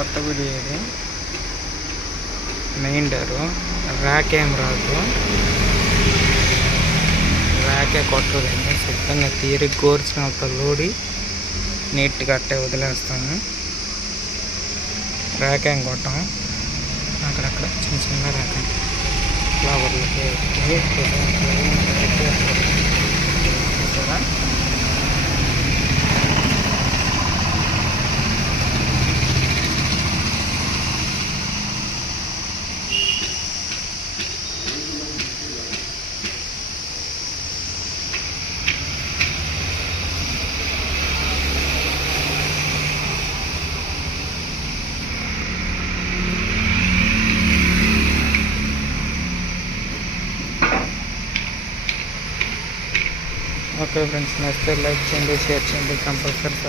కొత్త వీడియో ఇది. Main door rack ఏం రాదు, ర్యాకే కొట్టదండి. శుద్ధంగా తీరి గోర్చినంత లోడి నీట్గా అట్టే వదిలేస్తాము. ర్యాక్ ఏం కొట్టాం. అక్కడక్కడ చిన్న చిన్న ర్యాక్ ఫ్లవర్లకి చూసారా. ఓకే ఫ్రెండ్స్, నచ్చితే లైక్ చేయండి, షేర్ చేయండి, కంపల్సరీ